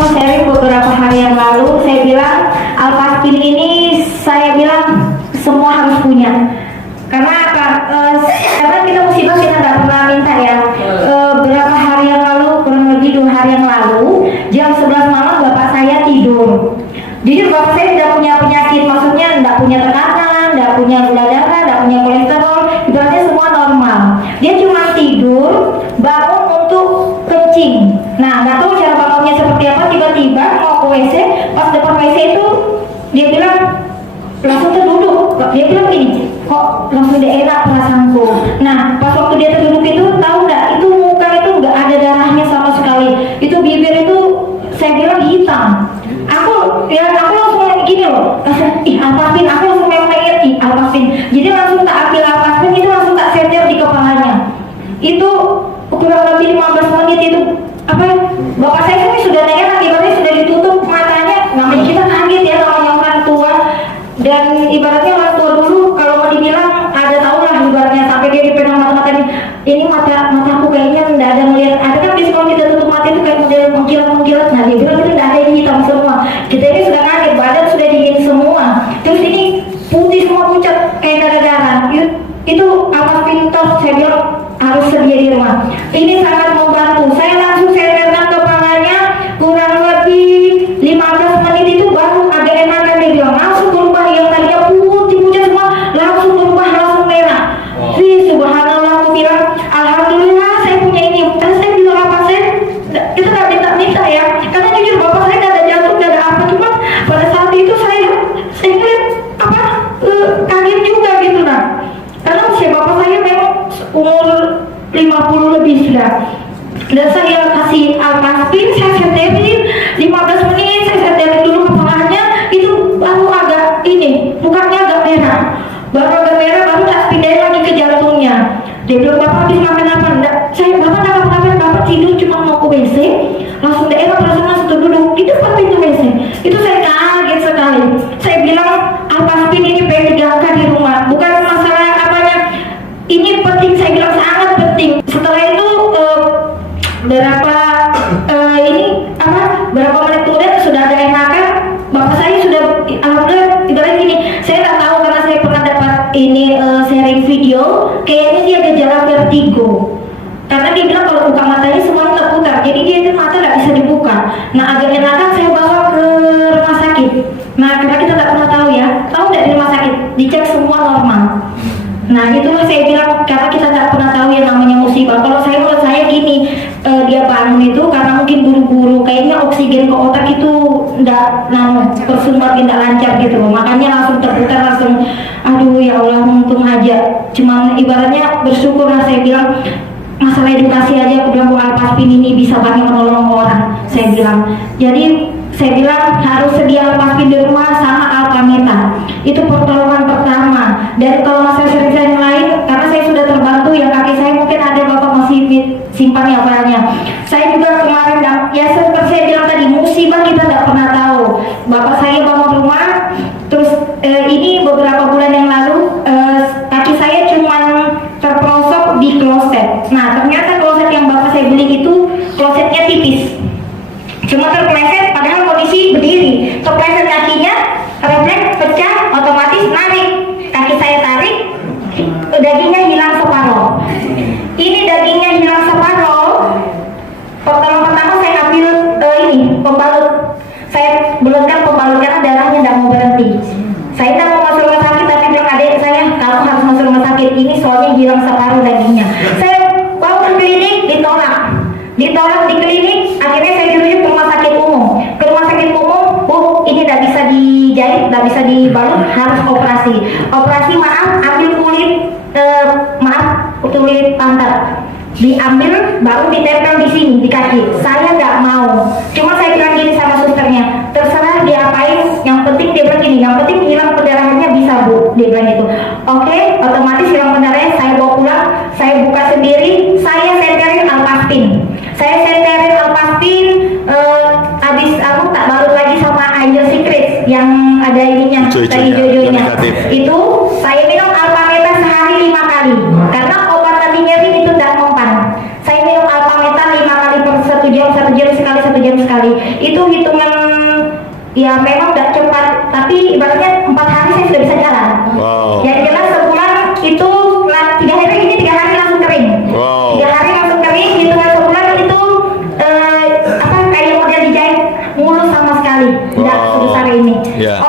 Sharing beberapa hari yang lalu, saya bilang Alpastin ini saya bilang semua harus punya. Karena apa? Karena kita musibah kita nggak pernah minta ya. Berapa hari yang lalu, kurang lebih 2 hari yang lalu, jam 11 malam bapak saya tidur. Jujur bapak saya tidak punya penyakit, maksudnya tidak punya tekanan, tidak punya gula darah, tidak punya kolesterol, ibaratnya semua normal. Dia cuma tidur, bangun untuk kencing. Nah, nggak tahu cara bangunnya seperti apa, tiba-tiba mau ke WC, pas depan WC itu dia bilang langsung terduduk. Dia bilang gini, kok langsung dia enak perasaanku. Nah, pas waktu dia terduduk itu, tahu nggak? Itu muka itu nggak ada darahnya sama sekali. Itu bibir itu saya bilang hitam. Aku langsung gini loh, ih Alpastin, aku langsung main ih Alpastin. Jadi langsung tak ambil Alpastin itu langsung tak setir di kepalanya. Itu kurang lebih 15 menit itu apa? Bapak saya ini sudah nengah, ibaratnya sudah ditutup matanya. Namanya kita kaget ya, namanya orang tua. Dan ibaratnya orang tua dulu kalau mau dibilang ada tahu lah ibaratnya sampai dia dipegang mata-matanya. Ini mataku kayaknya tidak ada melihat. Ada kan di sekolah kita tutup mata itu kayak model mengkilat. Nah dia bilang itu tidak ada, ini hitam semua. Kita ini sudah kaget, badan sudah dingin semua. Terus ini putih semua, pucat kayak darah-darah. Itu apa pintar, saya bilang harus sedia di rumah. Ini sangat membantu. Saya langsung seretkan kepalanya, kurang lebih 15 menit itu baru agak enakan. Dia bilang langsung berubah, yang tadinya putih pucat semua langsung berubah, langsung merah. Subhanallah, aku bilang alhamdulillah saya punya ini. Terus saya bilang apa, saya kita nggak minta ya, karena jujur bapak saya nggak ada jantung, nggak ada apa, cuma pada saat itu saya lihat apa kaget juga gitu. Nah, karena usia bapak saya memang umur 50 lebih sudah. Dan saya kasih Alpastin, saya setelin 15 menit, saya setelin dulu kepalanya, itu baru agak ini, mukanya agak merah. Baru agak merah, baru tak pindahin lagi ke jantungnya. Dia bilang, bapak habis makan apa? Enggak, bapak tak apa-apa, bapak tidur cuma mau ke WC, langsung daerah perasaan langsung duduk di depan pintu WC. Itu saya kaget sekali. Saya bilang, Alpastin ini pengen dijaga di rumah, bukan masalah apanya. Ini penting, saya bilang sangat penting. Setelah itu berapa menit kemudian sudah ada enakan. Bapak saya sudah alhamdulillah. Ibaratnya gini, saya tak tahu karena saya pernah dapat ini sharing video, kayaknya dia gejala vertigo. Karena dia bilang kalau buka matanya semuanya terputar, jadi dia itu mata nggak bisa dibuka. Nah agak enakan, saya bawa ke rumah sakit. Nah karena kita tak pernah tahu ya, tahu nggak di rumah sakit dicek semua normal. Nah itulah saya bilang, karena kita tak pernah tahu yang namanya musibah. Kalau menurut saya gini, dia bangun itu karena mungkin buru-buru, kayaknya oksigen ke otak itu tidak bersumber, tidak lancar gitu, makanya langsung terputar, langsung aduh ya Allah untung aja. Cuman ibaratnya bersyukur lah, saya bilang masalah edukasi aja aku bilang Alpastin ini bisa banyak menolong orang, saya bilang. Jadi saya bilang harus sedia Alpastin di rumah sama Alpameta, itu pertolongan pertama. Dan kalau masalah sering-sering lain, karena saya sudah terbantu ya, kaki saya mungkin ada bapak masih simpan ya filenya. Saya juga kemarin ya seperti saya bilang tadi, musibah kita tidak pernah tahu. Bapak saya bangun rumah, terus ini beberapa bulan yang lalu kaki saya cuma terperosok di kloset. Nah ternyata kloset yang bapak saya beli itu klosetnya tipis, cuma terpleset, padahal kondisi berdiri, terpleset kakinya, refleks pecah, otomatis narik. Kaki saya tarik, dagingnya hilang separuh. Ini dagingnya hilang separuh. Pertama-tama saya ambil ini pembalut, saya belutkan pembalut karena darahnya tidak mau berhenti. Saya tidak mau masuk rumah sakit, tapi bilang adik saya kamu harus masuk rumah sakit, ini soalnya hilang separuh dagingnya. Saya bawa ke klinik, ditolak di klinik. Akhirnya saya dirujuk ke rumah sakit umum. Ini tidak bisa dijahit, tidak bisa dibalut, harus operasi. Ambil kulit kulit pantat, diambil baru ditempel di sini di kaki. Saya nggak mau, cuma saya bilang gini sama susternya, terserah diapain, yang penting dia bilang gini, yang penting hilang pendarahannya bisa bu, dia bilang gitu. Oke, otomatis hilang pendarahannya, saya bawa pulang, saya buka sendiri, saya setelin Alpastin. Habis aku tak balut lagi sama Angel Secret yang ada ininya, tadi jojonya. Itu saya minum Alpameta sehari 5 kali, karena obat anti nyeri itu tidak mempan. Saya minum Alpameta 5 kali per 1 jam sekali, 1 jam jam sekali. Itu hitungan ya memang udah cepat, tapi ibaratnya 4 hari saya sudah bisa jalan. Wow. Yang jelas sebulan itu 3 hari ini 3 hari langsung kering. Wow. 3 hari langsung kering, hitungan sebulan itu kayak model dijahit mulus sama sekali. Tidak sebesar ini. Yeah.